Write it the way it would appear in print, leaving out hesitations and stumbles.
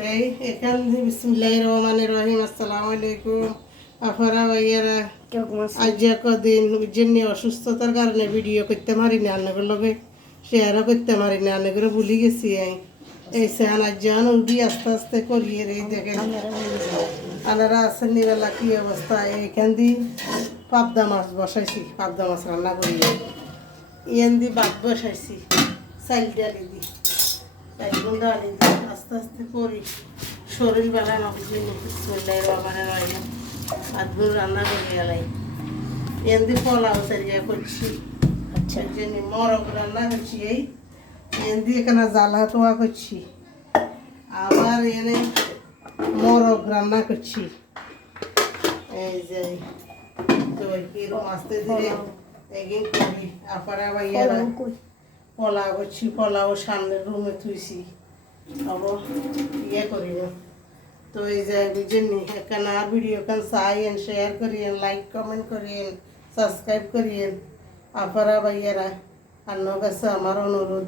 এই এখান বিসমিল্লাহির রহমানির রহিম। আসসালামু আলাইকুম আফারা ভাইয়ারা। আজ কদিন জন্য অসুস্থতার কারণে ভিডিও করতে পারি না, আন্নাগুলোর লগে শেয়ারও করতে পারি না, আন্নাগুলো ভুলে গেছি। এই স্যান আজ যান উঠি আস্তে আস্তে করিয়ে রে দেখেন আনারা আছেন নিরালা কি অবস্থা। এইখান দিয়ে পাবদা মাছ বসাইছি, পাবদা মাছ রান্না করি। ইয়ান দিয়ে ভাত বসাইছি চাল ডালি দি, চাল ডালি দি আস্তে আস্তে করি। শরীর বেলা না বুঝিনি বিসমিল্লাহির রহমানির রহিম। ভাতগুলো রান্না করে গেলাই ইয়ান দিয়ে পোলাও সারিয়া করছি। আচ্ছা জন্য মরক রান্না করছি। এই ইয়ান দিয়ে এখানে জাল হাতোয়া করছি, আবার এনে মরক রান্না করছি। এই যে তো এরকম আস্তে ধীরে এগিয়ে করি। আপনারা ভাইয়ারা পোলাও করছি, পোলাও সামনের রুমে থুইছি, আবার ইয়ে করিব। তো এই যে বুঝেন নি এখানে আর ভিডিও খান চাইয়েন, শেয়ার করিয়েন, লাইক কমেন্ট করিয়েন, সাবস্ক্রাইব করিয়েন আপনারা ভাইয়ারা। আর কাছে আমার অনুরোধ।